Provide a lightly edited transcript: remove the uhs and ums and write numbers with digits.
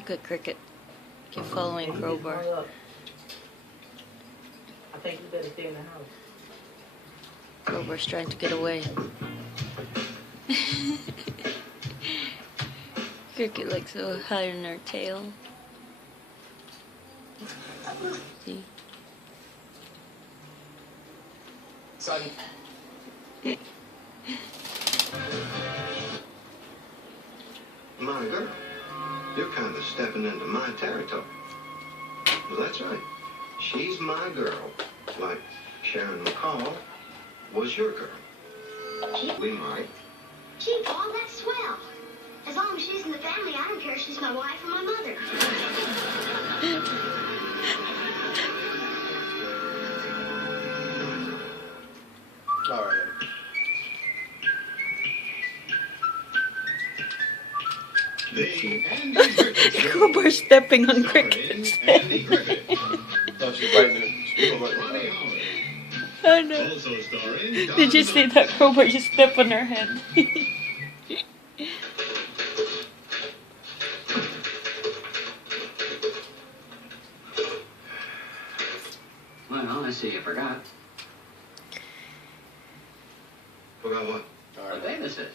Look at Cricket. Keep following Crowbar. I think you better stay in the house. Crowbar's trying to get away. Cricket likes to hide in her tail. See? Son. My girl, you're kind of stepping into my territory. Well, that's right. She's my girl, like Sharon McCall was your girl. We might. Gee, Paul, that's swell. As long as she's in the family, I don't care if she's my wife or my mother. All right. Crowbar stepping on Cricket's head. Oh, she's biting it. She's biting it. Oh no. Did you see that Crowbar just step on her head? Well, I see you forgot. Forgot what? All What right. day this is.